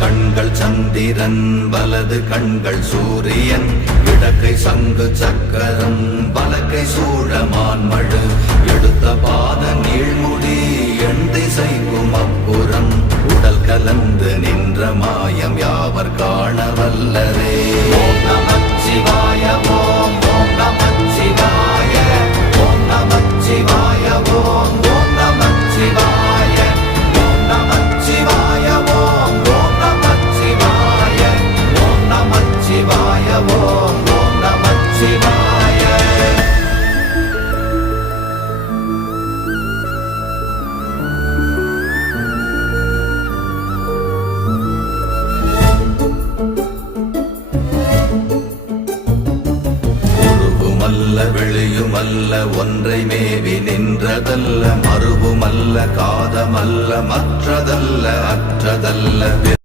கண்கள் சந்திரன் வலது கண்கள் சூரியன் இடக்கை சங்கு சக்கரம் வலக்கை சூழமான்மழு எடுத்த பாத நீழ்முடி எண் திசைக்கும் அப்புறம் உடல் கலந்து நின்ற மாயம் யாவர் காண வல்லரே. ஓம் நமச்சிவாய ஓம் ஓம் நமச்சிவாய ஓம் நமச்சிவாய ஓம் ஓம் நமச்சிவாய ஓம் நமச்சிவாய ஓம் ஓம் நமச்சிவாய ஓம் நமச்சிவாய ஓம் ஓம் நமச்சிவாய. வெளியுமல்ல ஒன்றை மேவி நின்றதல்ல மறுவுமல்ல காதமல்ல மற்றதல்ல அற்றதல்ல.